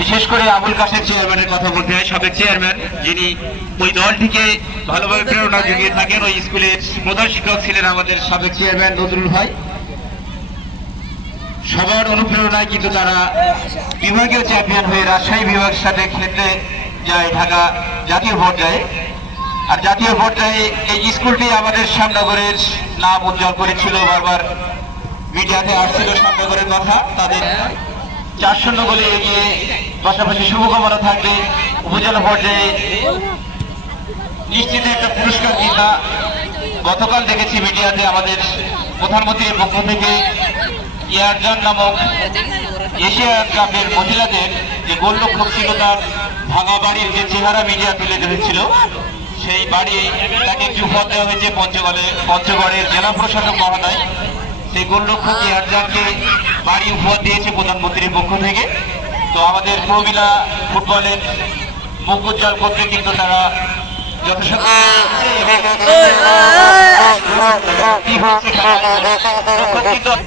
বিশেষ করে আবুল কাশের চেয়ারম্যানের কথা বলতে হয় সাবেক চেয়ারম্যান, যিনি ওই দলটিকে ভালোভাবে প্রেরণা জুগিয়ে থাকেন। ওই স্কুলের প্রধান শিক্ষক ছিলেন আমাদের সাবেক চেয়ারম্যান নজরুল ভাই। সবার অনুপ্রেরণায় কিন্তু তারা বিভাগীয় চ্যাম্পিয়ন হয়ে রাজশাহী বিভাগের সাথে খেলতে যায় ঢাকা জাতীয় পর্যায়ে। আর জাতীয় পর্যায়ে এই স্কুলটি আমাদের শ্যামনগরের নাম উজ্জ্বল করেছিল, বারবার মিডিয়াতে আসছিল শ্যামনগরের কথা। তাদের চার শূন্য এগিয়ে পাশাপাশি শুভকামনা থাকবে উপজেলা পর্যায়ে নিশ্চিত একটা পুরস্কার কিনা গতকাল দেখেছি মিডিয়াতে আমাদের প্রধানমন্ত্রীর পক্ষ থেকে ইয়ারজান নামক এশিয়া কাপের মহিলাদের যে গোলরক্ষক ছিল তার ভাঙা বাড়ির যে চেহারা মিডিয়া তুলে ধরেছিল, সেই বাড়ি তাকে একটি উপহার দেওয়া হয়েছে পঞ্চগড়ে, পঞ্চগড়ের জেলা প্রশাসক মহোদয়। সেই গোলরক্ষক ইয়ারজানকে বাড়ি উপহার দিয়েছে প্রধানমন্ত্রীর পক্ষ থেকে। তো আমাদের মহিলা ফুটবলের মুখোজ্জ্বল করতে কিন্তু তারা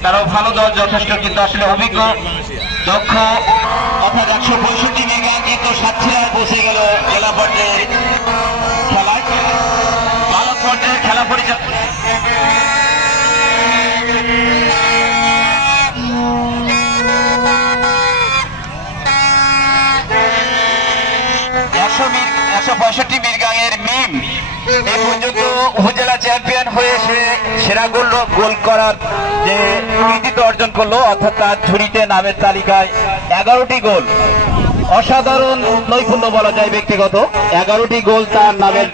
তারাও ভালো দল, যথেষ্ট কিন্তু আসলে অভিজ্ঞ, দক্ষ। অর্থাৎ একশো পঁয়ষট্টি মেগা কিন্তু সাতক্ষীরায় বসে গেল জেলা পর্যায়ে। একশো একশো হয়ে সেরা গোল গোল করার যে অর্জন করল, অর্থাৎ তার ঝুড়িতে নামের তালিকায় এগারোটি গোল। অসাধারণ নৈপুণ্য বলা যায় ব্যক্তিগত। এগারোটি গোল তার নামের